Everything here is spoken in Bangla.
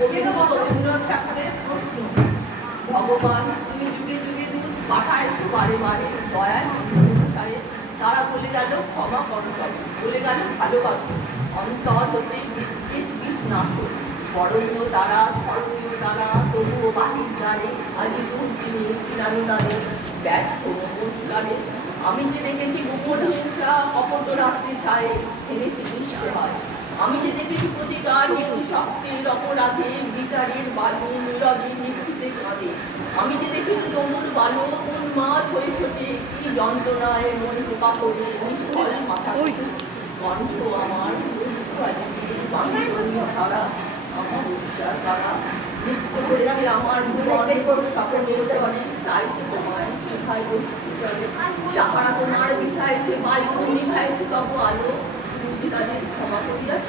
কবিগুরু রবীন্দ্রনাথ ঠাকুরের প্রশ্ন, ভগবান তুমি যুগে যুগে দূত পাঠাইছো বারে বারে দয়ার অনুসারে, তারা বলে গেল ক্ষমা করো সব, বলে গেল ভালোবাসো, অন্তর হতে বিদ্বেষ বিষ নাশো, বরণীয় দ্বারা স্মরণীয় দ্বারা তবুও বাহির দ্বারে আজি দুর্দিনে জানুদারে ব্যর্থ নমস্কারে। আমি যে দেখেছি গোপন হিংসা কপট রাত্রি ছায়ে থেমেছি নিষ্ঠ হয়, আমি যে দেখেছি প্রতিকার নিপুণ শক্তির অপরাধের বিচারের বাণী নীরবে নিভৃতে কাঁদে, আমি যে দেখেছি তমুর বালক উন্মাদ হয়ে ছোটে কি যন্ত্রণায় মন টোপা করে নিষ্ফল মাথা কণ্ঠ আমার ছাড়া আমার উচ্চার করা নৃত্য করেছে আমার ভুবন সকলের স্বরে, চাইছে তোমায় শিখাই চলে যাহারা তোমার বিষাইছে বায়ু নিভাইছে তব আলো, তুমি তাদের ক্ষমা করিয়াছ।